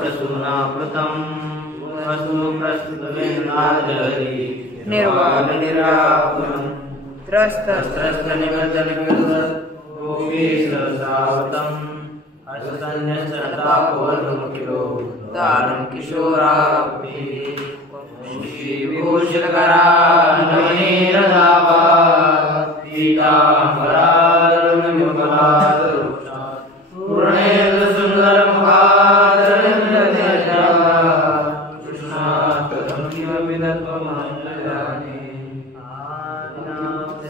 प्रसूनावृतं वस्तु प्रस्तुतवेन्नादरि निर्वाणनिराकुलं त्रस्तनिवर्तनविरुद्धोगीश्वरसावतम् अस्तन्यस्ततापोर्मुखिलो दानं किशोराभिः श्रीविभूषितकरानवनीरदावा पीताम्बरारुणविमलादरुषा पूर्णेन्द्रसुन्दरमुखादरनिर्मलतेजा कृष्णात्पदं किमपि तत्त्वमन्यजाने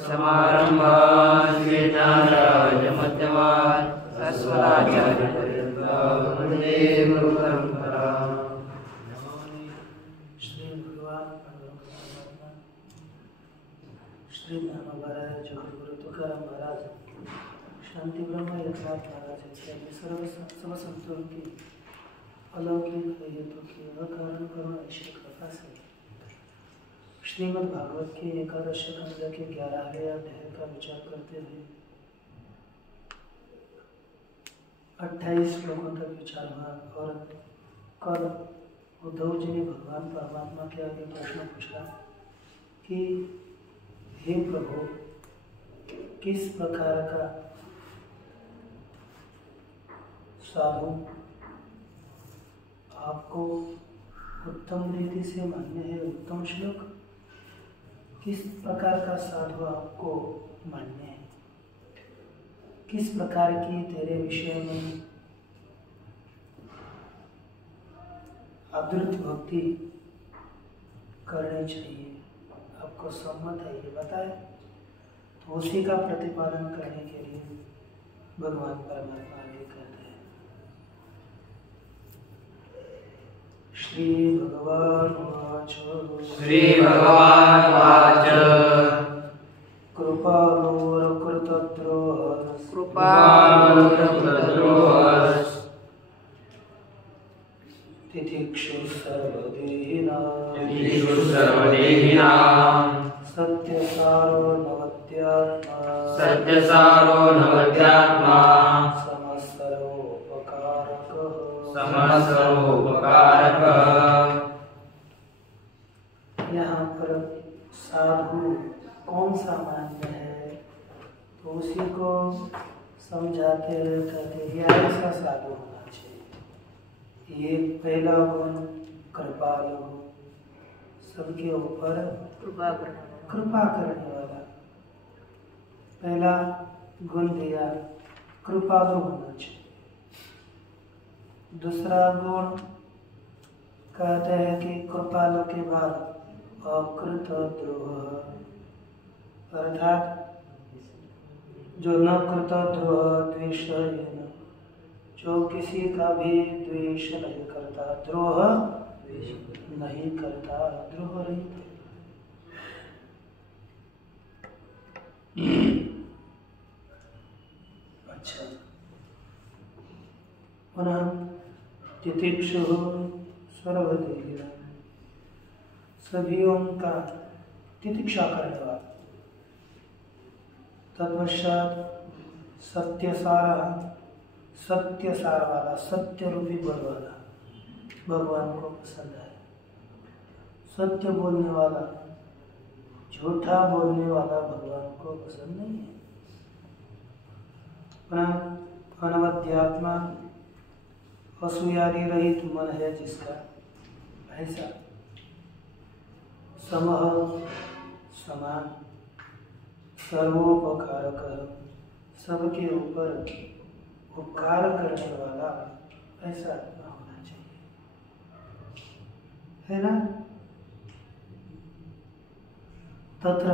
समारम्भान् श्रीज्ञानराजमध्यमान् अस्मदाचार्यपर्यन्तां वन्दे गुरुपरम्पराम्। श्री महाराज जगद्गुरु तुकाराम महाराज, शांति ब्रह्म यथार्थ महाराज इत्यादि सर्व संतों की अलौकिक हेतु की अकारण करुणा ईश्वर कृपा से श्रीमद् भागवत के एकादश स्कंध के 11वें अध्याय का विचार करते हुए 28 श्लोकों तक विचार हुआ और कल उद्धव जी ने भगवान परमात्मा के आगे प्रश्न पूछा कि हे प्रभु, किस प्रकार का साधु आपको उत्तम रीति से मान्य है? उत्तम श्लोक, किस प्रकार का साधु आपको मान्य है? किस प्रकार की तेरे विषय में आदृत भक्ति करनी चाहिए, आपको सम्मत है, ये बताए। तो उसी का प्रतिपादन करने के लिए भगवान परमात्मा आगे कहते हैं। श्री भगवान वाच कृपालोरकृतद्रोह तितिक्षु सर्वदेहिनां सत्यसारो नवद्यात्मा समस्तरोपकारकः। यहाँ पर साधु कौन सा मान्य है, तो उसी को समझाते हुए कहते हैं ऐसा साधु होना चाहिए। ये पहला गुण कृपालु, सबके ऊपर कृपा करने वाला पहला गुण दिया, कृपालु होना चाहिए। दूसरा गुण कहते हैं कि कृपालु के बाद अकृत द्रोह, अर्थात जो न कृत द्रोह द्वेष, जो किसी का भी द्वेष नहीं करता, द्रोह नहीं करता, द्रोह रहित। अच्छा, पुनः तितिक्षु सर्वदेहिनां, सभीयों का तितिक्षा करने वाला। तत्पश्चात सत्य सार वाला, सत्य रूपी बल वाला भगवान को पसंद है। सत्य बोलने वाला, झूठा बोलने वाला भगवान को पसंद नहीं है। अनवद्यात्मा, असूयादि रहित मन है जिसका, ऐसा। समः, समान। सर्वोपकारक, सबके ऊपर उपकार करने वाला, ऐसा आत्मा होना चाहिए, है ना। तत्र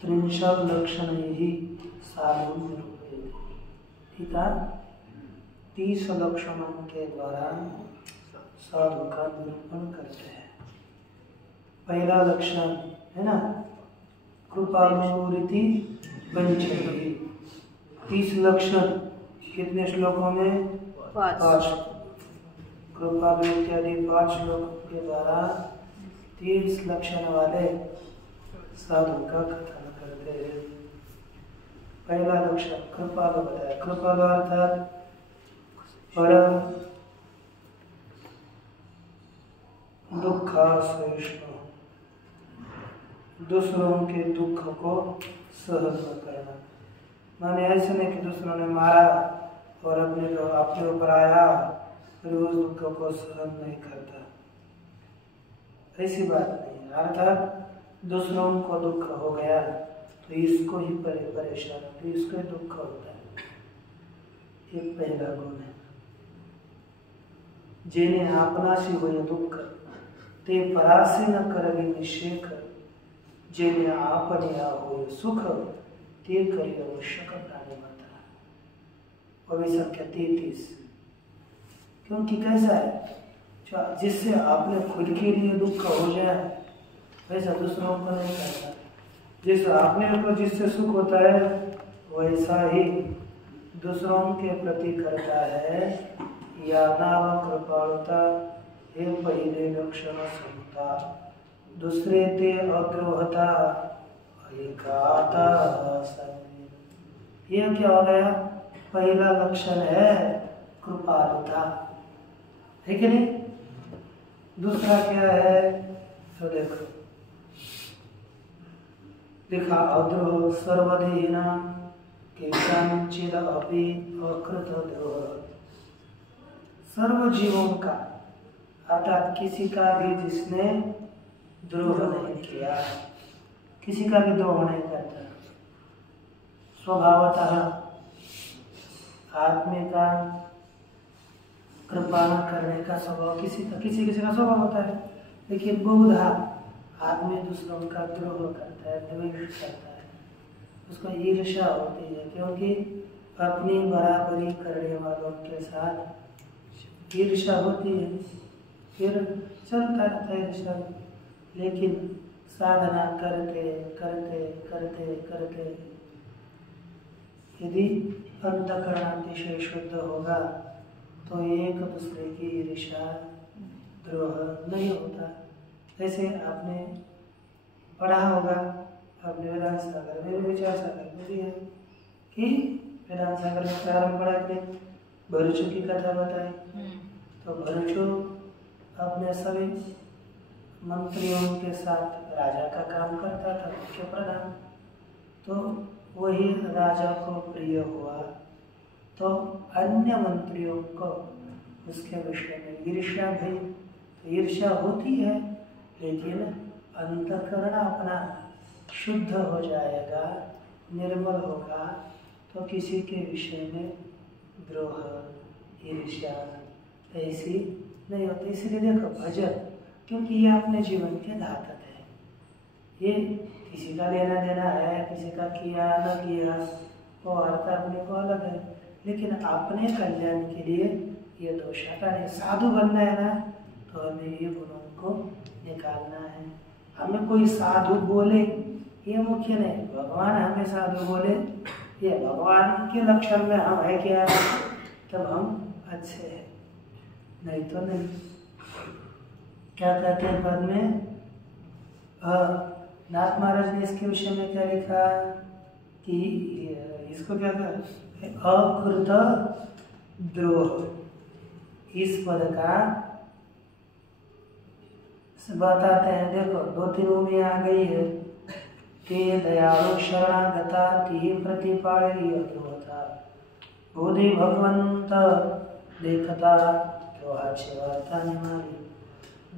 त्रिंशत् लक्षणैः साधु निरूपयते। ठीक है, 30 लक्षणों के द्वारा साधु का निरूपण करते हैं। पहला लक्षण है ना, कृपालुरिति पंचमी। 30 लक्षण कितने श्लोकों में? 5। कृपालु इत्यादि 5 श्लोकों के द्वारा 30 लक्षण वाले साधु का कथन करते हैं। पहला लक्षण कृपालु बताया। कृपालु अर्थात पर दुखा सहिष्णु, दूसरों के दुख को सहन करना। माने ऐसे नहीं कि दूसरों ने मारा और अपने ऊपर आया फिर उस दुख को सहन नहीं करता, ऐसी बात नहीं। अर्थात दूसरों को दुख हो गया तो इसको ही परेशान, तो इसको ही दुख होता है। ये पहला गुण है। जेने आपनाशी हुए दुख ते परासी न करगे निषेक, जेने आपनिया हुए सुख ते करिय आवश्यक प्राणी माता। कवि संख्या 33। क्योंकि कैसा है, जिससे आपने खुद के लिए दुख हो जाए वैसा दूसरों को नहीं करता। जिस आपने को जिससे सुख होता है वैसा ही दूसरों के प्रति करता है। या नाम कृपालुता हे पहले लक्षण समता, दूसरे ते अद्रोहता एकाता। ये क्या हो गया? पहला लक्षण है कृपालुता, है कि नहीं? दूसरा क्या है? तो देखो लिखा अद्रोह सर्वदेहिना केषांचिद अपि अकृत द्रोह। सर्व जीवों का अर्थात किसी का भी जिसने द्रोह नहीं किया, किसी का भी द्रोह नहीं करता। स्वभावतः आदमी का कृपा करने का स्वभाव किसी का स्वभाव होता है, लेकिन बहुधा आदमी दूसरों का द्रोह करता है, द्वेष करता है, उसको ईर्ष्या होती है। क्योंकि अपनी बराबरी करने वालों के साथ ईर्ष्या होती है, फिर चलता रहता है ईर्ष्या। लेकिन साधना करते करते करते करते यदि अंतःकरण अतिशय शुद्ध होगा तो एक दूसरे की ईर्ष्या द्रोह नहीं होता। जैसे आपने पढ़ा होगा, आपने वेदांत सागर में भी, विचार सागर में भी है कि वेदांत सागर में प्रारंभ पढ़ा के भरुचु की कथा बताई। तो भरुचु अपने सभी मंत्रियों के साथ राजा का काम करता था, मुख्य प्रधान। तो वही राजा को प्रिय हुआ तो अन्य मंत्रियों को उसके विषय में ईर्ष्या भई। तो ईर्ष्या होती है, लेकिन अंतःकरण अपना शुद्ध हो जाएगा, निर्मल होगा, तो किसी के विषय में द्रोह ईर्ष्या ऐसी नहीं होती। इसलिए देखो भजन, क्योंकि ये अपने जीवन के घातक है। ये किसी का लेना देना है, किसी का किया न किया वो अर्थ अपने को अलग है, लेकिन अपने कल्याण के लिए ये दोष हटा नहीं। साधु बनना है ना, तो हमें ये गुणों को निकालना है। हमें कोई साधु बोले ये मुख्य नहीं, भगवान हमें साधु बोले ये भगवान के लक्षण में हम है क्या है, तब हम अच्छे हैं, नहीं तो नहीं। क्या कहते हैं पद में? नाथ महाराज ने इसके विषय में क्या लिखा कि इसको क्या कहते हैं? अकृत द्रोह। इस पद का बताते हैं। देखो 2-3 भूमि आ गई है कि दयालु शरणागता ती प्रतिपालनीय द्रोहता, बोधि भगवंत देखता द्रोहाची वार्ता निमारी।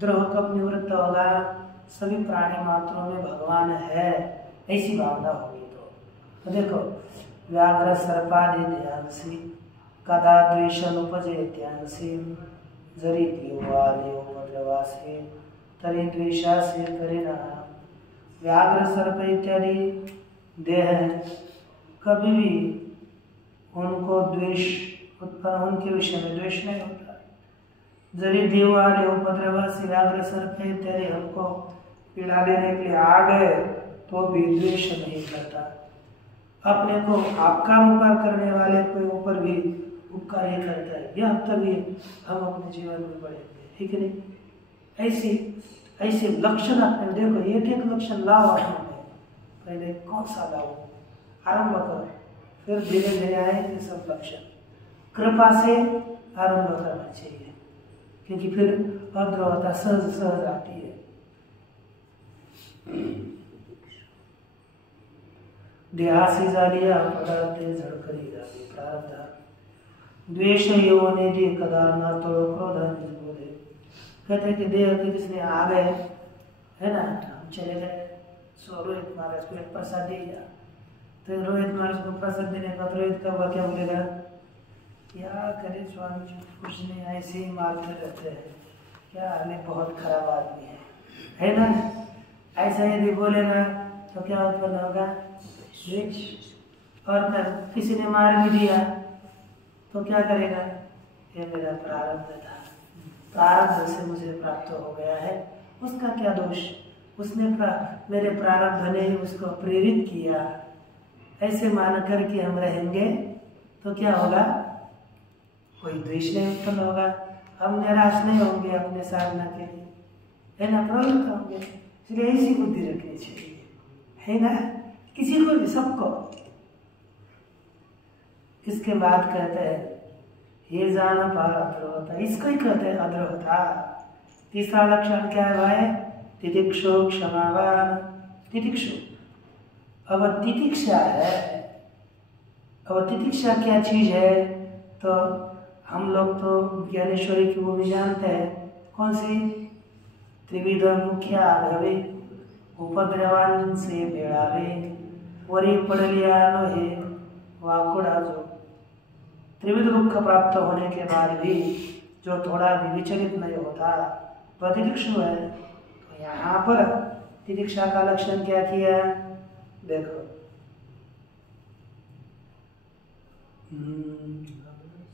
द्रोह कब निवृत्त होगा? सभी प्राणी मात्रों में भगवान है ऐसी भावना होगी। तो देखो व्याघ्र सर्पादि ध्यानसी कदा द्वेषनुपजे ध्यानसी, जरी देवादेवद्रवासे तरी द्वेषासे करेना। व्याघ्र सर्प इत्यादि देह कभी भी उनको द्वेष उत्पन्न, उनके विषय में द्वेष नहीं होता। जरी देवादेव उपद्रवासी व्याघ्र सर्प इत्यादि हमको पीड़ा देने के लिए आ गए तो भी द्वेष नहीं करता। अपने को आपका उपकार करने वाले के ऊपर भी उपकार ही करता है। यह तभी हम अपने जीवन में बढ़ेंगे, ठीक है नहीं? ऐसे लक्षण अपने देखो, एक लक्षण लाओ अपने में। पहले कौन सा लाओ, आरंभ करो, फिर धीरे धीरे आएंगे सब लक्षण। कृपा से आरंभ करना चाहिए, क्योंकि फिर अग्रवता सहज सहज आती है। देहासी जालिया पदार्थे झड़करी जाली प्रारब्ध द्वेष योने दे कदा ना तोड़ो क्रोधा निज बोले। कहते हैं कि देह के जिसने आ गए है ना, हम चले गए सो रोहित महाराज को एक प्रसाद दे दिया, तो रोहित महाराज को प्रसाद देने का रोहित का हुआ क्या बोलेगा, क्या करे स्वामी जी, कुछ नहीं ऐसे ही मारते रहते हैं, क्या हमें बहुत खराब आदमी है ना। ऐसा यदि बोलेगा तो क्या उत्पन्न होगा, और किसी ने मार भी दिया तो क्या करेगा, ये मेरा प्रारब्ध था, प्रारब्ध से मुझे प्राप्त हो गया है, उसका क्या दोष, उसने मेरे प्रारब्ध ने उसको प्रेरित किया। ऐसे मान करके हम रहेंगे तो क्या होगा, कोई द्वेष नहीं उत्पन्न होगा, हम निराश नहीं होंगे अपने साधना के लिए, है ना, प्रवृत्त होंगे। इसलिए ऐसी बुद्धि रखनी चाहिए, है ना, किसी को भी, सबको। इसके बाद कहते हैं ये जान पार अद्रोहता, इसको ही कहते हैं अद्रोहता। तीसरा लक्षण क्या है भाई, तितिक्षु क्षमावान। तितिक्षु, अब तितिक्षा है, अब तितिक्षा क्या चीज है, तो हम लोग तो ज्ञानेश्वरी की वो भी जानते हैं, कौन सी, त्रिविध मुख्य आघवे उपद्रवान से बेड़ावे वरी पड़लिया है वाकुड़ा। जो त्रिविध दुख प्राप्त होने के बाद भी जो थोड़ा भी विचलित नहीं होता वह तितिक्षु है। तो यहाँ पर तितिक्षा का लक्षण क्या किया, देखो,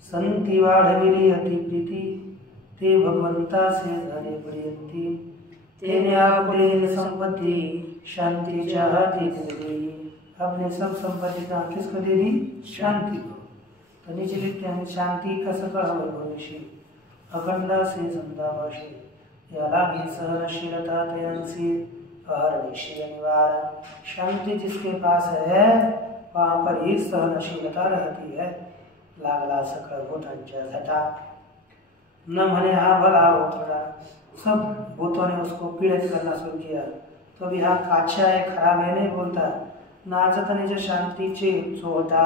संति वाढ़विली अति प्रीति ते भगवंता से हरे प्रियंती तेने आपने संपत्ति शांति चाहती दे। अपने सब संपत्ति का किसको दे दी, शांति को। तो नीचे लिखते हैं शांति का सकल भविष्य अखंडा से संतावाशी यालागी सहनशीलता तयंसी अहर्निशील निवार। शांति जिसके पास है वहाँ पर ही सहनशीलता रहती है। लागला सकल भूतंचा घटा न मने हा भला हो थोड़ा, सब भूतों ने उसको पीड़ित करना शुरू किया, तो भी हाँ अच्छा है खराब है नहीं बोलता। नाचत निज शांति चे चोटा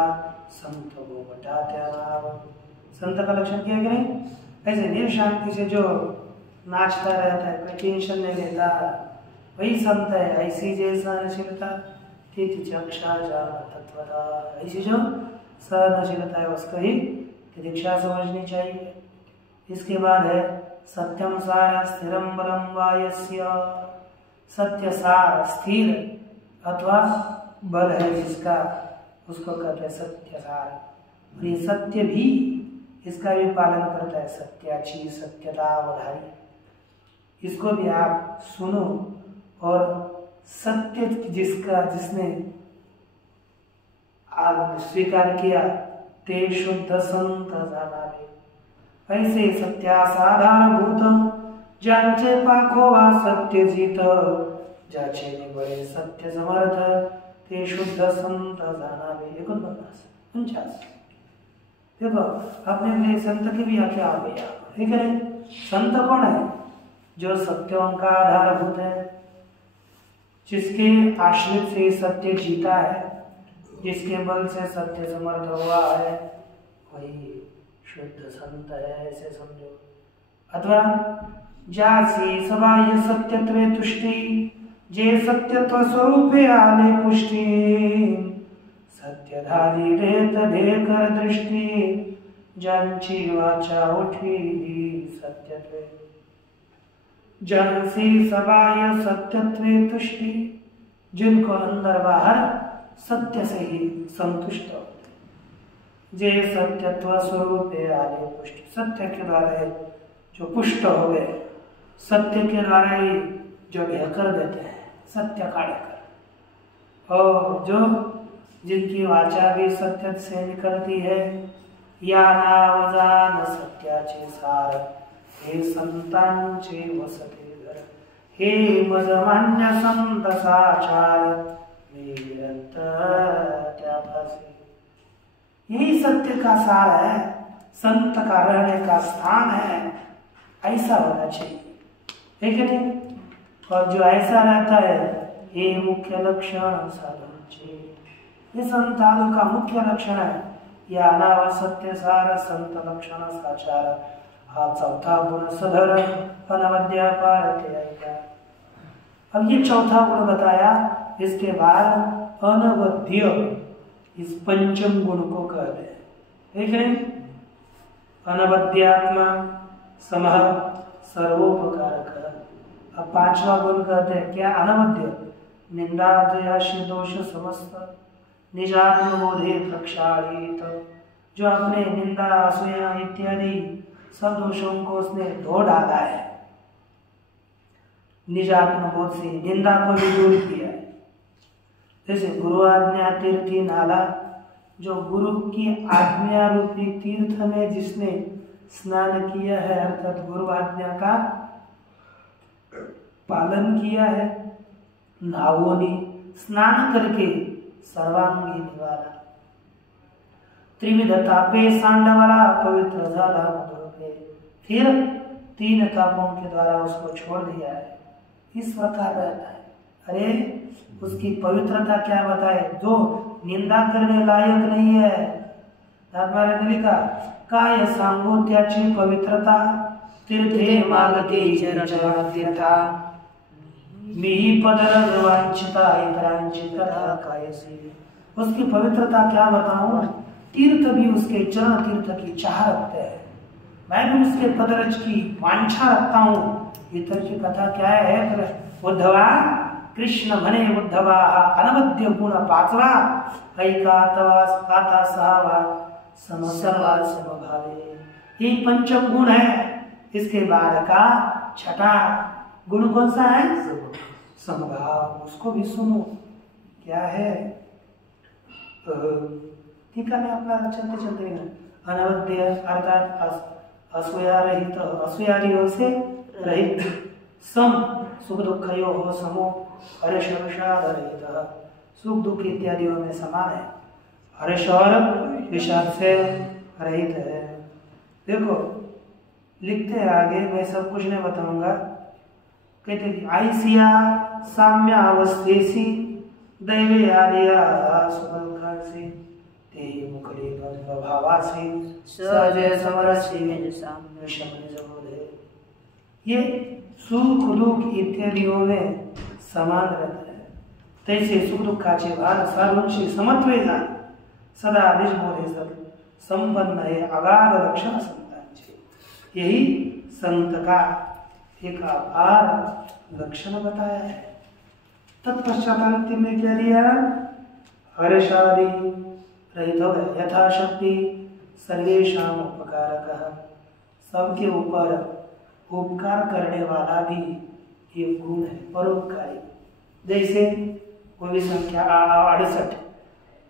संत गोटा त्याग। संत का लक्षण क्या है, ऐसे निज शांति से जो नाचता रहता है, कोई टेंशन नहीं लेता, वही संत है। ऐसी जैसा सहनशीलता तितिक्षा जान तत्वता, ऐसी जो सहनशीलता है उसको ही तितिक्षा समझनी चाहिए। इसके बाद है सत्यम सार स्थिरम बलम वायस्य। सत्य सार स्थिर अथवा बल है जिसका, उसको कहते हैं सत्य सार। और ये सत्य भी, इसका भी पालन करता है, सत्याची सत्यता अवधारी। इसको भी आप सुनो, और सत्य जिसका, जिसने आप स्वीकार किया, ते शुद्ध संत जानावे। ऐसे सत्यासाधार भूत ज्यांचे पाखो वा सत्य जीत, ज्याचे निबळे सत्य समर्थ, ते शुद्ध संत जानावे। 49 देखो, अपने लिए संत की भी आंखें आ गई, ठीक है। संत कौन है, जो सत्यों का आधारभूत है, जिसके आश्रित से सत्य जीता है, जिसके बल से सत्य समर्थ हुआ है, वही शुद्ध संत है, ऐसे समझो। अथवा जासी सबाह्य सत्यत्वे तुष्टि, जे सत्यत्व स्वरूपे आले पुष्टि, सत्यधारी रेत ढेकर दृष्टि, ज्यांची वाचा उठी सत्यत्वे। जानसी सबाह्य सत्यत्वे तुष्टि, जिनको अंदर बाहर सत्य से ही संतुष्ट होते, जे सत्यत्व स्वरूप आले पुष्टि, सत्य के द्वारा जो पुष्ट हो गए, सत्य के द्वारा ही जो ढेकर देते हैं, सत्य का ढेकर। और जो जिनकी वाचा भी सत्य से निकलती है, या नावजान सत्याचे सार, हे संतांचे वसते घर, हे मजमान्य संत साचार, निरंतर त्यापासी। यही सत्य का सार है। संत का रहने का स्थान है, ऐसा होना चाहिए, ठीक है नहीं? और जो ऐसा रहता है ये मुख्य लक्षण साधु चाहिए। ये संत साधु का मुख्य लक्षण है। यह अनाव सत्य सार संत लक्षण साचार हा चौथा गुण सधर अनवद्यापार। अब ये चौथा गुण बताया, इसके बाद अनवद्य इस पंचम गुण को कहते हैं, ठीक है? अनवद्यात्मा समः सर्वोपकारक। अब पांचवा गुण कहते हैं क्या? अनवद्य निंदा द्वेष दोष समस्त निजात्मबोधे प्रक्षालित। जो अपने निंदा असूया इत्यादि सब दोषों को उसने धो डाला है, निजात्मबोध से निंदा को भी दूर किया है। जैसे गुरु आज्ञा तीर्थी नाला, जो गुरु की आज्ञा रूपी तीर्थ में जिसने स्नान किया है, अर्थात गुरु आज्ञा का पालन किया है, नावोनी स्नान करके सर्वांगी निवारा, त्रिविध तापे सांडवला पवित्र झाला मधुरूपे, फिर 3 तापों के द्वारा उसको छोड़ दिया है। इस प्रकार रहता है। अरे उसकी पवित्रता क्या बताए? जो निंदा करने लायक नहीं है, महाराज ने लिखा काय सांगो त्याची पवित्रता तीर्थे मागते चरण तीर्था मी पदर वांछिता इतरांची कथा कायसी। उसकी पवित्रता क्या बताऊं? तीर्थ भी उसके चरण तीर्थ की चाह रखते हैं, मैं भी उसके पदरज की वांछा रखता हूँ। इतर की कथा क्या है? उद्धवा कृष्ण म्हणे उद्धवा अनवद्य गुण 5वा ऐकाता 6वा समसवा समभावे। ये पंचम गुण है। इसके बाद का 6ठा गुण कौन सा है? समभाव। उसको भी सुनो क्या है? ठीक है, मैं अपना चलते चलते अनवद्य अर्थात असूया रहित, असूयादियों से रहित, सम सुख दुखयो हो समो हर्ष विषाद रहित, सुख दुख इत्यादियों में समान है, हर्ष और विषाद से रहित है। देखो लिखते हैं आगे, मैं सब कुछ नहीं बताऊंगा। कहते आईसिया साम्यावस्थेसी दैवे आर्या सुखसी ते मुखले भावासी सहज समरसी विषम निजबोधे। ये सुख दुख इत्यादियों में समान रहता है। तैसे सुख दुःखाचे भान साधूंशी समत्वे जाण सदा निजबोधे सब संपन्न है अगाध लक्षण संतांचे। यही संत का एक अपार लक्षण बताया है। तत्पश्चात अंतिम में क्या दिया? हर्षादि रहित हो गए, यथाशक्ति सर्वेषां उपकारकः, सबके ऊपर उपकार करने वाला भी एक गुण है, परोपकारी। जैसे कोई संख्या 68,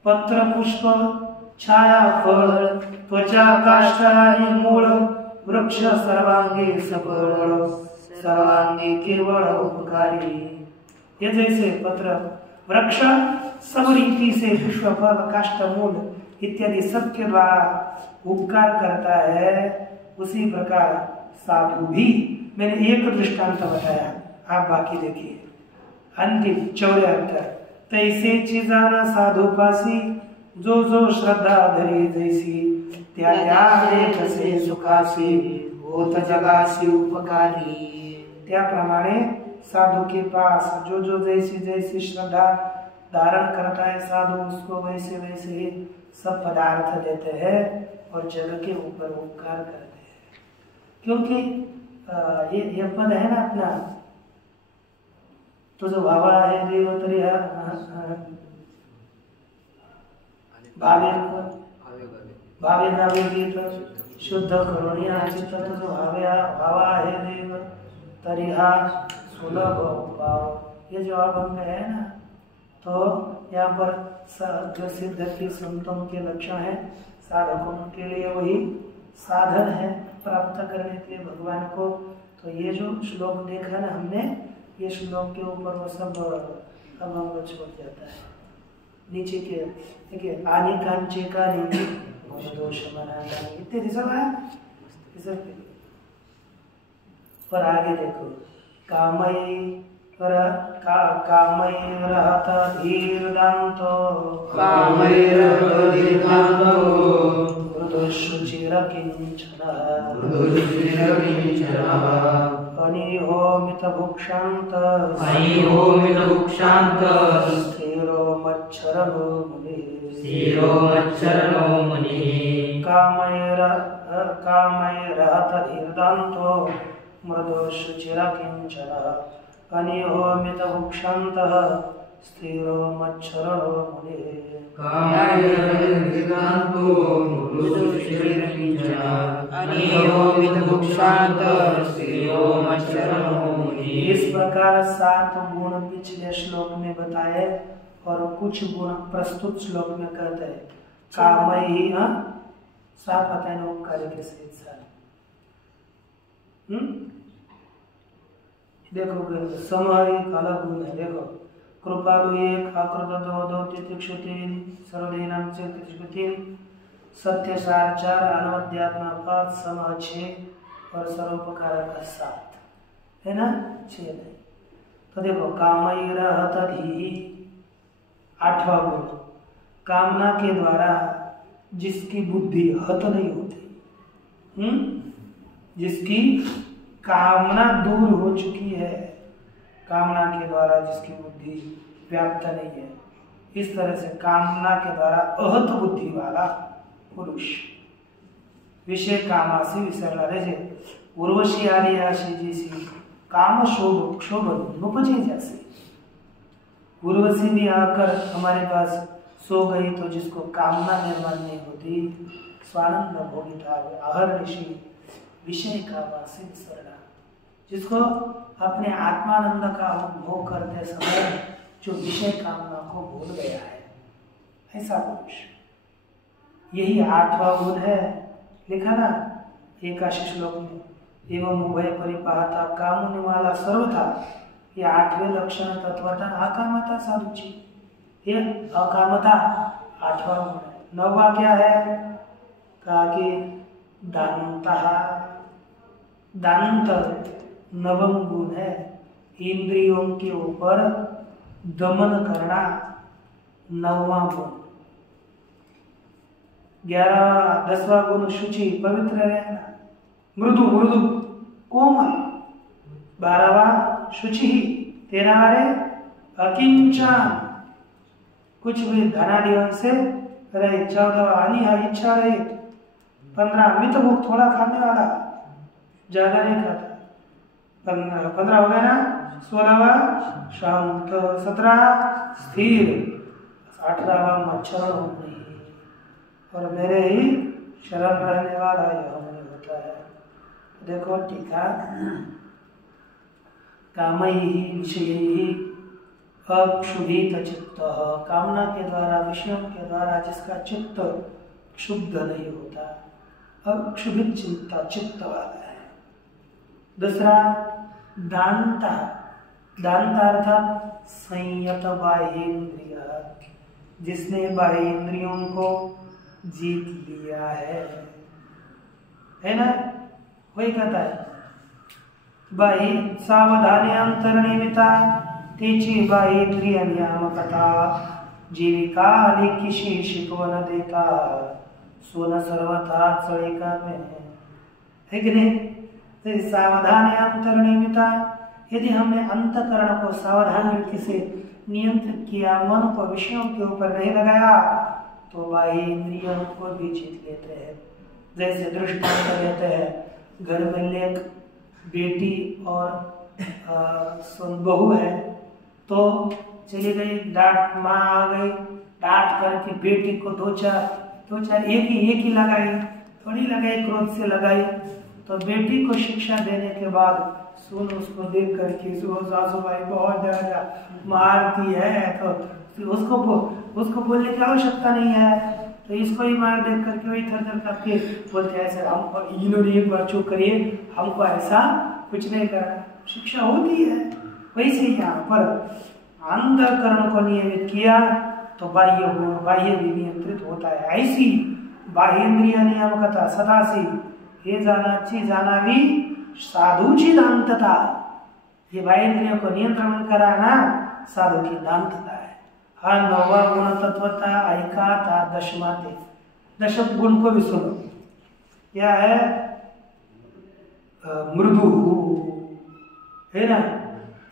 पत्र पुष्प छाया फल त्वचा काष्ठादि मूल वृक्ष सर्वांगे सफल सर्वांगे केवल उपकारी। ये जैसे पत्र वृक्ष सब रीति से पुष्प फल काष्ठ मूल इत्यादि सबके द्वारा उपकार करता है, उसी प्रकार साधु भी। मैंने एक दृष्टांत बताया, आप बाकी देखिए। अंतिम 74, तैसे चीजाना साधु पासी जो जो श्रद्धा धरी जैसी त्या त्या कसे सुखासी होत जगासी उपकारी। त्याप्रमाणे साधु के पास जो जो जैसी जैसी श्रद्धा धारण करता है साधु, उसको वैसे वैसे ही सब पदार्थ देते हैं और जग के ऊपर उपकार करते हैं। क्योंकि ये पद है ना अपना, तो जो भावा है देव तरी भावे गावे गीत शुद्ध करुणिया चित्त, तो जो भावा है देव तरिहा सुलभ भाव। ये जो अभंग है ना, तो यहाँ पर जो सिद्ध की संतों के लक्षण है, साधकों के लिए वही साधन है प्राप्त करने के लिए भगवान को। तो ये जो श्लोक देखा ना हमने, ये श्लोक के ऊपर वो सब अभंग छोड़ जाता है। नीचे के देखिए आनी कांचे का नहीं दोष मना इत्यादि सब है सब। और आगे देखो कामई कामैरहत धीर्दान्तो मृदुशुचिरकिञ्चनः अनिहोमितभुक्षान्त स्थिरो मच्छरो मुनिः कामैरहत धीर्दान्तो मृदुशुचिरकिञ्चनः अनिहोमितभुक्षान्तः स्थिरो मच्छरो मुनिः। इस प्रकार 7 गुण पिछले श्लोक में बताए और कुछ गुण प्रस्तुत श्लोक में कहते हैं। कामयी साफ आता है उपकारी के सहित देखो समय काला गुण है। देखो कृपालु 1 आकृत 2 तितिक्षु 3 सर्वदेहिनां च तितिक्षु 3 सत्य सार 4 अनवद्यात्मा 5 समः 6 और सर्वोपकारक 7 है ना 6 नहीं। तो देखो कामैरहत धी 8वां गुण कामना के द्वारा जिसकी बुद्धि हत नहीं होती जिसकी कामना दूर हो चुकी है कामना के द्वारा जिसकी बुद्धि व्याप्त नहीं है इस तरह से कामना के द्वारा अहत बुद्धि वाला पुरुष विषय कामासी विसरला जैसे उर्वशी आदि राशि जैसी काम शोभन उपजे जैसे उर्वशी भी आकर हमारे पास सो गई तो जिसको कामना निर्माण नहीं होती स्वानंद भोगिता आहर ऋषि विषय कामासी विसरला जिसको अपने आत्मानंद का उपभोग करते समय जो विषय कामना को भूल गया है ऐसा पुरुष यही 8वां गुण है लिखा ना 81 श्लोक में एवं उभय परिपाहता कामुनिमाला सर्वथा ये 8वें लक्षण तत्वता अकामता साधुची ये अकामता 8वां गुण है। 9वां क्या है कहा कि दांत 9वां गुण है इंद्रियों के ऊपर दमन करना 9वां गुण। 10वां गुण शुचि पवित्र रहना मृदु कोमल 12वां शुचि 13वां अकिंचन कुछ भी धनादियों से रहे 14वां अनिहा इच्छा रहे 15 मितभुक थोड़ा खाने वाला ज्यादा नहीं खाता 15 हो गया ना 16वां शांत 17 स्थिर 18वां मच्छर नहीं और मेरे ही शरण रहने वाला यह मुनि होता है। देखो टीका कामैहि विषयैहि अक्षुभित चित्त कामना के द्वारा विषयों के द्वारा जिसका चित्त क्षुब्ध नहीं होता अक्षुभित चित्त वाला है। दूसरा दांता अर्थात संयत बाह्येंद्रिय जिसने बाह्य इंद्रियों को जीत लिया है ना वही कहता है बाह्य सावधानी अंतर्निमिता तेची बाह्य इंद्रिय नियामकता जीविका किसी शिकवन देता सोना सर्वथा चढ़ेगा में है कि नहीं। तो सावधान अंतर्निमिता यदि हमने अंतकरण को सावधान रीति से नियंत्रित किया मन को विषयों के ऊपर नहीं लगाया तो बाह्य इंद्रियों को भी जीत लेते हैं। जैसे दृष्टांत लेते हैं घर में एक बेटी और बहू है तो चली गई डांट माँ आ गई डांट करके बेटी को दो चार एक ही लगाई थोड़ी लगाई क्रोध से लगाई तो बेटी को शिक्षा देने के बाद सुन उसको देख करके सासू भाई बहुत ज्यादा मारती है तो उसको बोलने की आवश्यकता नहीं है तो इसको ही मार देख करके वही थर करके बोलते हैं सर हमको इन्होंने एक बार चुप करिए हमको ऐसा कुछ नहीं करना शिक्षा होती है। वैसे यहाँ पर अंतःकरण को नियमित किया तो बाह्य गुण बाह्य भी नियंत्रित होता है। ऐसी बाह्येंद्रिय नियामकता सदासी हे जानाची जानावी साधूची दांतता। ये बाह्येंद्रियों को नियंत्रण कराना साधु की दांतता है। हा 9वां गुण तत्वता ऐका था दशमाते। दशम गुण को भी सुनो, क्या है? मृदु है ना,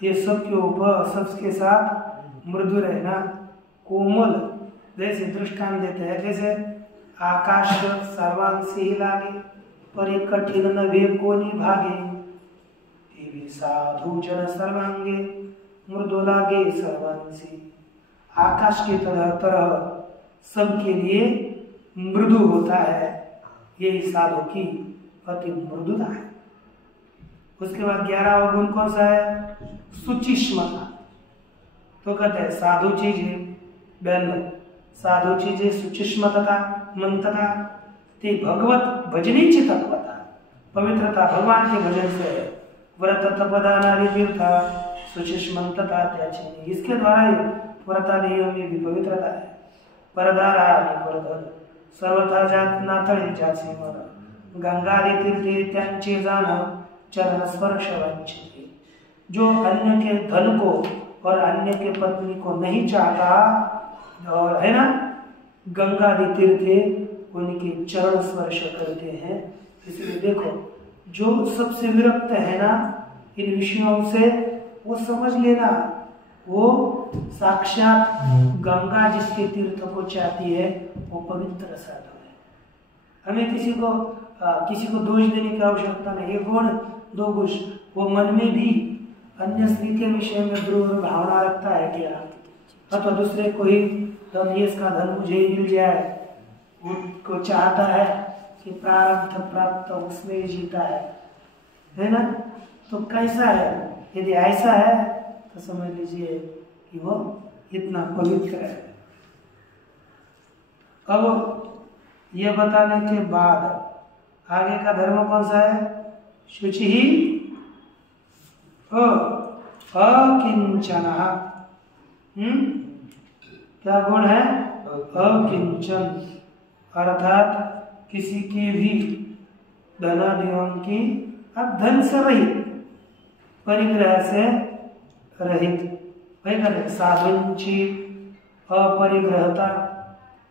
ये सबके ऊपर सबके साथ मृदु रहना, कोमल। जैसे दृष्टांत देते हैं, जैसे आकाश सर्वांशी लागे परि कठिन नभे कोनी भागे, देवी साधु जन सर्वांगे मृदु लागे सर्वांशी। आकाश की तरह सबके लिए मृदु होता है, यही साधु की अति मृदुता है। उसके बाद 11वां गुण कौन सा है? सुचिष्मता। तो कहते हैं साधु चीजें बहन, साधु चीजें सुचिष्मता मंतता ते भगवत भजनीची तत्वता, पवित्रता भगवान के भजन से है। व्रत तपदानादि तीर्था सुचिष्मंतता त्याचीनी, इसके द्वारा ही व्रतादियों में भी पवित्रता है। परदारा आदि परधन सर्वथा जात नाथळे जाचे मन, गंगादि तीर्थे त्यांचे जान चरण स्पर्श वंचित। जो अन्य के धन को और अन्य के पत्नी को नहीं चाहता, और है ना, गंगादि तीर्थे उनके चरण स्पर्श करते हैं। इसलिए देखो, जो सबसे विरक्त है ना इन विषयों से, वो समझ लेना वो साक्षात गंगा जिसके तीर्थ को चाहती है वो पवित्र साधु है। हमें किसी को दोष देने की आवश्यकता नहीं। ये गुण दो गुण, वो मन में भी अन्य स्त्री के विषय में द्रोह भावना रखता है क्या, अथवा दूसरे को ही ये इसका धन मुझे ही मिल जाए, वो चाहता है कि प्रारब्ध प्राप्त उसमें ही जीता है ना। तो कैसा है? यदि ऐसा है तो समझ लीजिए कि वो इतना पवित्र है। अब ये बताने के बाद आगे का धर्म कौन सा है? शुचि ही अकिंचन। क्या गुण है? अकिंचन, अर्थात किसी के भी धनादियों की, अब धन से रहित, परिग्रह से रहित। वही करें साधुंची अपरिग्रहता,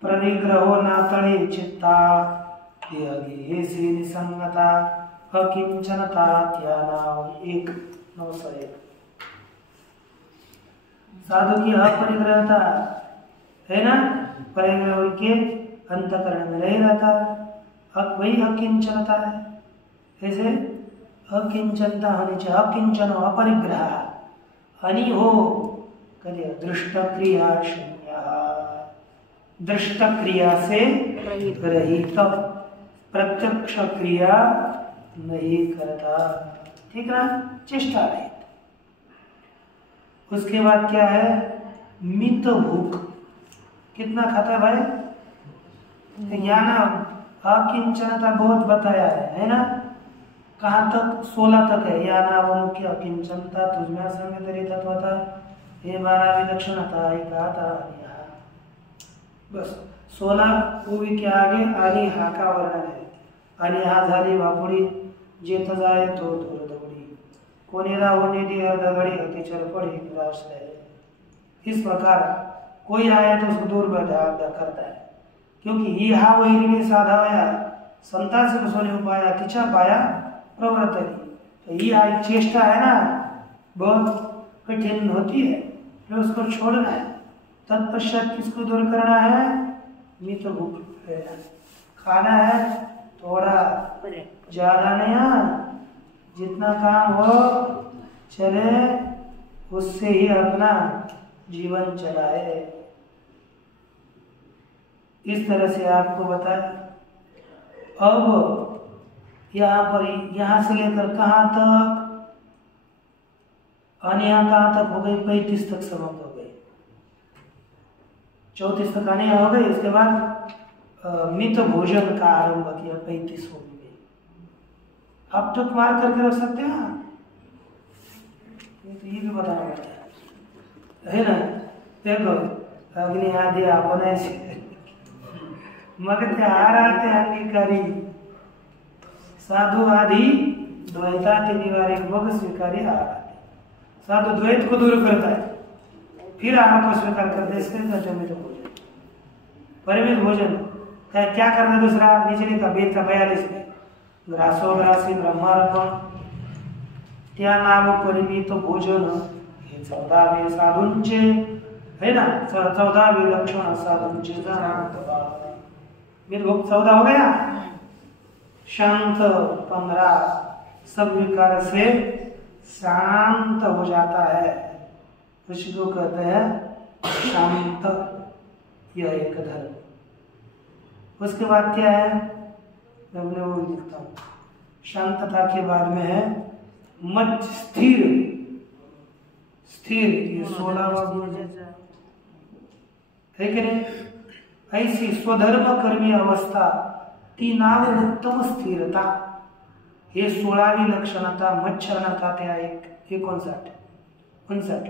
परिग्रहो नातळे चित्ता, देहगेहेसी निसंगता, अकिंचनता त्यानाव। 1:901। साधु की अपरिग्रहता है ना, परिग्रह उनके अंतकरण में नहीं रहता, वही अकिंचनता है। ऐसे अकिंचनता होनी चाहिए। अकिंचन अपरिग्रह, अनि हो करिए दृष्ट क्रिया शून्य, दृष्ट क्रिया से रहित, प्रत्यक्ष क्रिया नहीं करता, ठीक ना, चेष्टा रहित। उसके बाद क्या है? मित भूख। कितना खाता है भाई? ज्ञान अकिंचनता बहुत बताया है ना। कहाँ तक? 16 तक है। याना वो मुख्य अकिंचनता तुझमें संग तरी तत्वता, हे 12 विलक्षणता एकाता अनिहा। बस 16 पूर्वी के आगे आणि हा का वर्णन है। अनिहा झाली वापुडी, जेत जाय तो दूर दौड़ी, कोणी राहोने दी अर्धघड़ी होती चल पड़ी निराश रहे। इस प्रकार कोई आया तो उसको दूर करता है, क्योंकि ही हा वैरीने साधावया संतांचे बसवणे उपाया तिच्या पाया प्रवृत्तरी। तो ये एक चेष्टा है ना, बहुत कठिन होती है, फिर उसको छोड़ना है। तत्पश्चात किसको दूर करना है? मित भूख है। खाना है थोड़ा ज्यादा नहीं, जितना काम हो चले उससे ही अपना जीवन चलाए। इस तरह से आपको बताया। अब यहाँ पर, यहाँ से लेकर कहाँ तक? यहाँ कहाँ तक हो गई? 35 तक समाप्त हो गई। 34 तक आने हो गई। उसके बाद मित भोजन का आरंभ किया, 35 हो गई। आप तक मार करके रख सकते हैं, तो ये भी बताना पड़ता है ना। देखो अग्नि आदि आपण मग ते आराते अंगीकारी साधु आदि द्वैताति निवारे मग स्वीकारी आराते। साधु द्वैत को दूर करता है, फिर आहार को स्वीकार करते, इसके पंचमित भोजन, परिमित भोजन। क्या करना दूसरा? नीचे लिखा 42 में ग्रासो ग्रासी ब्रह्मार्पण त्या नाम परिमित भोजन हे 14वे साधूंचे है ना, 14वे लक्षण साधूंचे मेरे भोग 14 हो गया। शांत 15 सब विकार से शांत हो जाता है, उसको कहते हैं शांत। यह एक धर्म। उसके बाद क्या है, मैं वो लिखता हूँ। शांतता के बाद में है मच स्थिर। स्थिर ये 16वां गुण है कि नहीं? ऐसी स्वधर्म कर्मी अवस्था ती नाव उत्तम स्थिरता, हे 16वी लक्षणता मच्छरणता त्या 59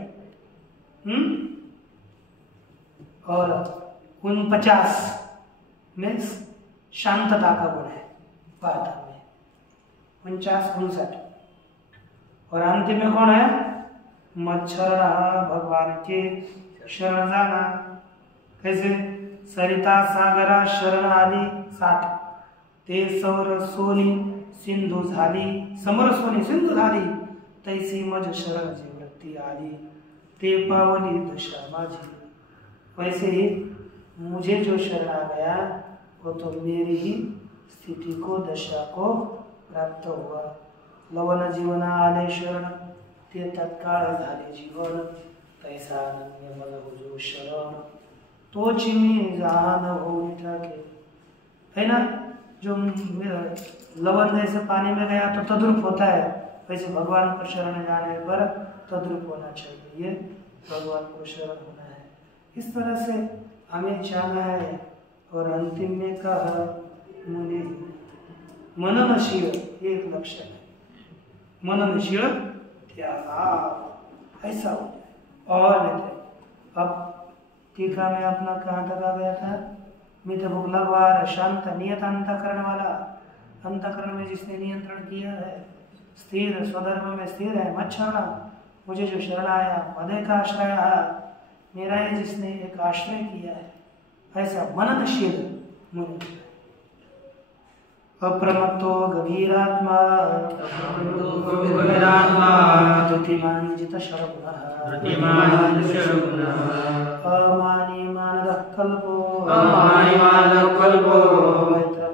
और 49 में शांतता का गुण है वार्ता में, 49 59 और अंतिम में कौन है? मच्छर भगवान के शरण जाना। कैसे? सरिता सागरा शरण आली 60 ते सौर सोनी सिंधू झाली, समर सोनी सिंधू झाली तैसी मज शरण जी वृत्ती आली ते पावनी दशा माझी। वैसे ही मुझे जो शरण आ गया वो तो मेरी ही स्थिति को दशा को प्राप्त हुआ। लवन जीवन आले शरण ते तत्काळ झाले जीवन, तैसा अनन्य मज हो शरण तोच मी जान हो ठाके। है ना, जो लवन जैसे पानी में गया तो तद्रुप होता है, वैसे भगवान को शरण जाने पर तद्रुप होना चाहिए, ये भगवान को शरण होना है। इस तरह से हमें जाना है। और अंतिम में कहा मुनि मननशील, एक लक्षण है मननशील त्याग, ऐसा हो जाए। और लेते अब टीका में अपना कहाँ तक आ गया था? मित भूख लगवार शांत नियत अंतकरण वाला, अंतकरण में जिसने नियंत्रण किया है, स्थिर स्वधर्म में स्थिर है, मच्छरणा मुझे जो शरण आया, मदे का आश्रय मेरा ही जिसने एक आश्रय किया है, ऐसा मननशील मुनि। अप्रमत्तो गभीरात्मा धृतिमान जित शरगुणः अमानी मानदः कल्पो मैत्र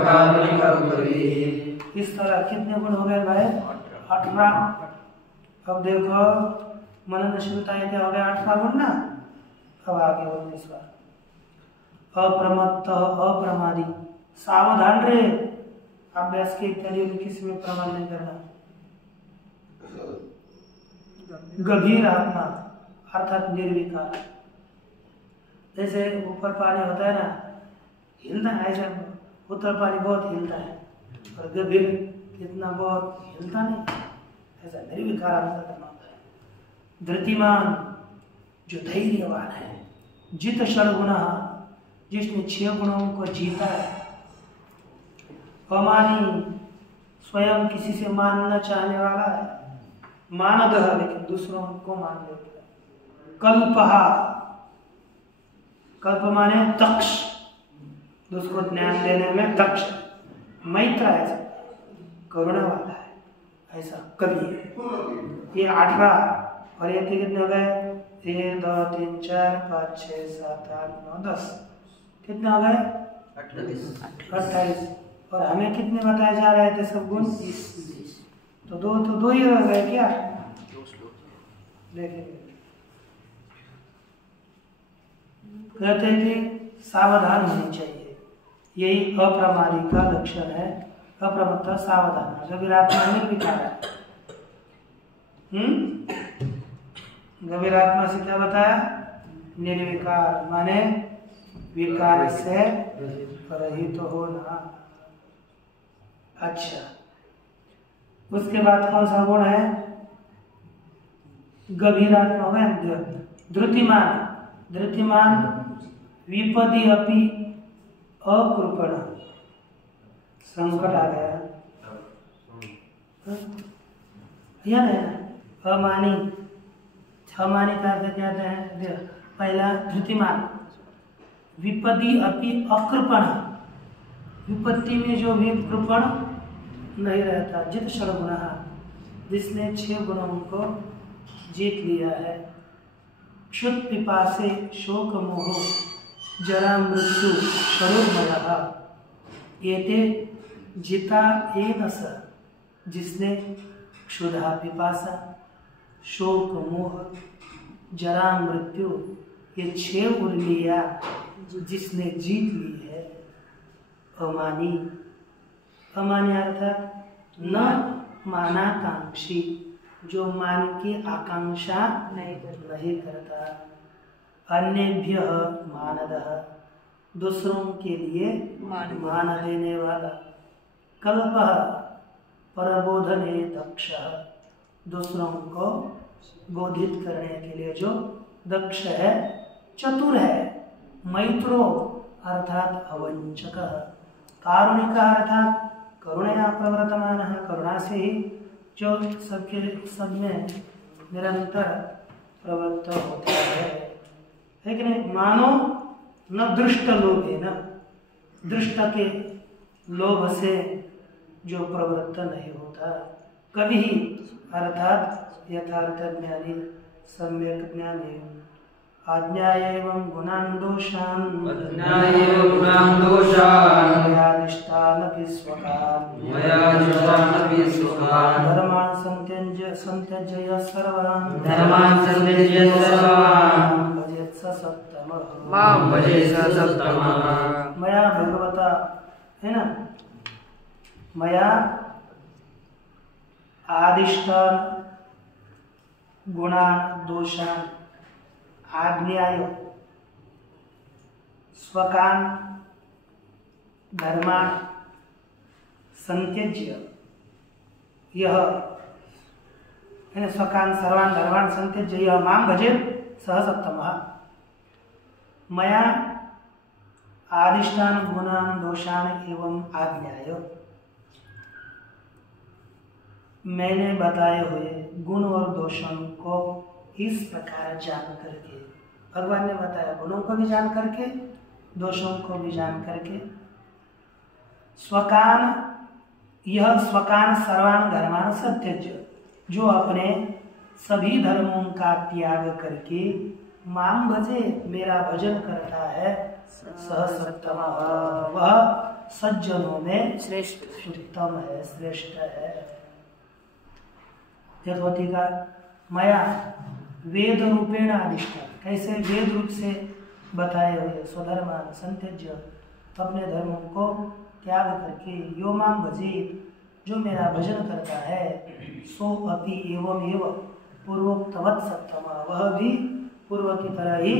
कारुणिकः कवि। इस तरह कितने गुण हो गए भाई? 18। अब देखो मननशीलता क्या हो गया? 18 गुण ना। अब आगे 19वां अप्रमत्त अप्रमादी, सावधान रे, अभ्यास के इत्यादि किसी में प्रमाण नहीं करना। गंभीर आत्मा अर्थात निर्विकार, जैसे ऊपर पानी होता है ना, हिलता है, ऐसा ऊपर पानी बहुत हिलता है और गंभीर कितना बहुत हिलता नहीं, ऐसा निर्विकार आत्मा करना होता है। धृतिमान जो धैर्यवान है, जित षड्गुणः जिसने 6 गुणों को जीता है, अमानी स्वयं किसी से मानना चाहने वाला है, मानदः लेकिन दूसरों को मान लेता है, कल्पहा कल्प माने दक्ष, दूसरों को ज्ञान देने में दक्ष, मैत्र ऐसा करुणा वाला है, ऐसा कवि है। ये 18 और ये कितने हो गए? 1 2 3 4 5 6 7 8 9 10, कितने हो गए? 28। और हमें कितने बताए जा रहे थे सब गुण? 20। तो दो ही रह गए क्या? देखेंगे। कहते हैं कि सावधान होनी चाहिए, यही अप्रमादी का लक्षण है। अप्रमत्त सावधान, गंभीर आत्मा निर्विकार है। गंभीर आत्मा से क्या बताया? निर्विकार माने विकार से रहित होना। अच्छा, उसके बाद कौन सा गुण है? गंभीर आत्मा में धृतिमान, धृतिमान विपदी अपि अकृपण, संकट आ गया यह है ना। अमानी, अमानी का अर्थ क्या है? पहला धृतिमान, विपदी अपि अकृपण, विपत्ति में जो भी कृपण नहीं रहता। जित षड गुण, जिसने 6 गुणों को जीत लिया है। क्षुत पिपासे शोक मोह जरा मृत्यु शरोमय, एते जिता एन स, जिसने क्षुधा पिपासा शोक मोह जरा मृत्यु ये 6 उर्मियां जिसने जीत ली है। अमानी, अमानी अर्थात न मानाकांक्षी, जो मान की आकांक्षा नहीं करता। अन्यभ्य मानदः, दूसरों के लिए मान देने वाला। कल्पः परबोधने दक्ष, दूसरों को बोधित करने के लिए जो दक्ष है, चतुर है। मैत्रो अर्थात अवंचक, कारुणिक अर्थात करुणया प्रवर्तमान, करुणा से ही जो सबके सब में निरंतर प्रवृत्त होता है। लेकिन मानो न दृष्ट लोभ है, न दृष्ट के लोभ से जो प्रवृत्त नहीं होता कभी ही, अर्थात यथार्थ ज्ञानी सम्यक ज्ञानी। आज्ञा एवं गुणान् दोषान्, मयादिष्टानपि स्वकान्, धर्मान् संत्यज्य सर्वान्, भजेत् स सत्तमः। मया भगवता, है ना, मया आदिष्टान गुणान् दोषान् आज्ञाय स्वकान् धर्मान् संत्यज्य, यह स्वकान् सर्वान् धर्मान् संत्यज्य यह मां भजेत् सः सत्तमः। मया आदिष्टान गुणान् दोषान् एवं आज्ञाय, मैंने बताए हुए गुण और दोषों को इस प्रकार जान करके, भगवान ने बताया गुणों को भी जान करके दोषों को भी जान करके। स्वकान, यह स्वकान सर्वान धर्मान सत्यज्य, जो अपने सभी धर्मों का त्याग करके मां भजे, मेरा भजन करता है, सह सत्तम, वह सज्जनों में श्रेष्ठ उत्तम है, श्रेष्ठ है। यथोति का मया वेद रूपेण आदिष्टा, कैसे वेद रूप से बताए हुए स्वधर्मान संत्यज्य, अपने धर्मों को त्याग करके, यो मां भजे, जो मेरा भजन करता है, सो अपि एवं एव पूर्वोक्तवत् सत्तम, वह भी पूर्व की तरह ही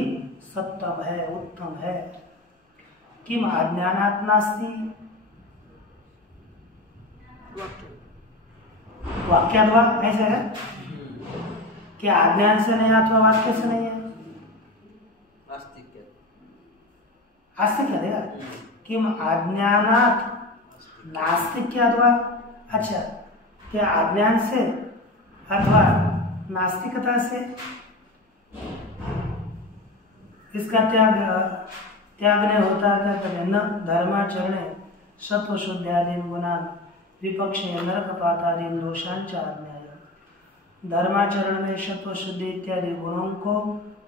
सत्तम है, उत्तम है। किम अज्ञानात् नास्ति, वाक्याद्वा ऐसे है क्या? अज्ञान से नहीं अथवा वाक्य से नहीं है? आस्तिक क्या देगा? किम अज्ञानात् नास्तिक्याद्वा, अच्छा क्या अज्ञान से अथवा नास्तिकता से इसका त्याग नहीं होता है। न धर्माचरणे सत्व शुद्धादीन गुणान विपक्ष नरकपातादीन दोषान च आज्ञाय, धर्माचरण में सत्व शुद्धि इत्यादि गुणों को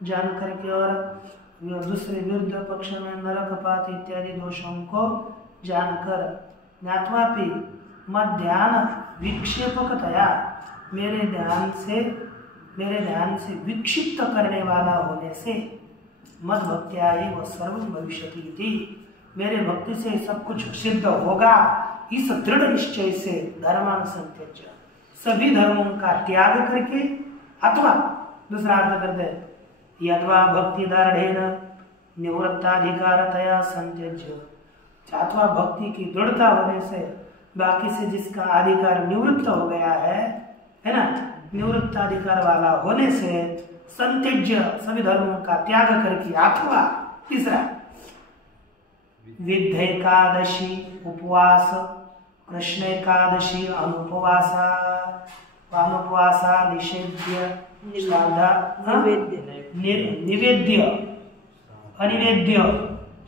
जान करके और दूसरे विरुद्ध पक्ष में नरकपात इत्यादि दोषों को जानकर, ज्ञात्वापि मद ध्यान विक्षेपकतया, मेरे ध्यान से विक्षिप्त करने वाला होने से, मद भक्त्या एव सर्वं भविष्यति इति, मेरे भक्ति से सब कुछ सिद्ध होगा, इस दृढ़ निश्चय से धर्मान संत्यज्य, सभी धर्मों का त्याग करके, अथवा दूसरा अर्थ करते हैं यद्वा भक्ति दार्ढेन निवृत्ताधिकारतया संत्यज्य, अथवा भक्ति की दृढ़ता होने से बाकी से जिसका अधिकार निवृत्त हो गया है ना, निवृत्ताधिकार वाला होने से संत्यज्य सभी धर्मों का त्याग करके, अथवा तीसरा विद्या एकादशी उपवास, कृष्ण एकादशी अनुपवासा निषेध्य श्राद्धा निवेद्य अनिवेद्य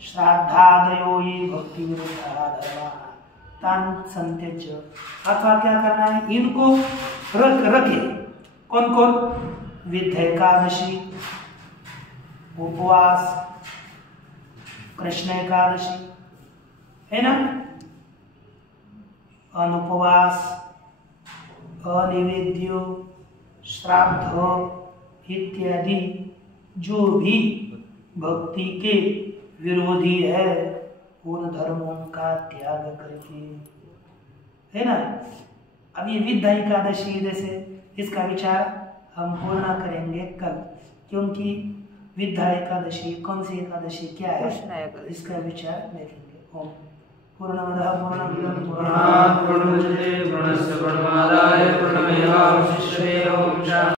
श्राद्धादयो ये भक्ति विरुद्धा धर्मा तान संत्यज्य, अथवा क्या करना है, इनको रखे। कौन कौन? विद्या एकादशी, उपवास, कृष्ण एकादशी है ना, अनुपवास, अनिवेद्य, श्राद्ध इत्यादि जो भी भक्ति के विरोधी है उन धर्मों का त्याग करके, है ना। अब ये विद्या एकादशी जैसे इसका विचार हम पूर्ण करेंगे कल, क्योंकि विद्या एकादशी कौन सी एकादशी क्या है इसका विचार देखेंगे। ओम पूर्णमदः पूर्णमिदं पूर्णात् पूर्णमुदच्यते पूर्णस्य पूर्णमादाय पूर्णमेवावशिष्यते। ओम शांति।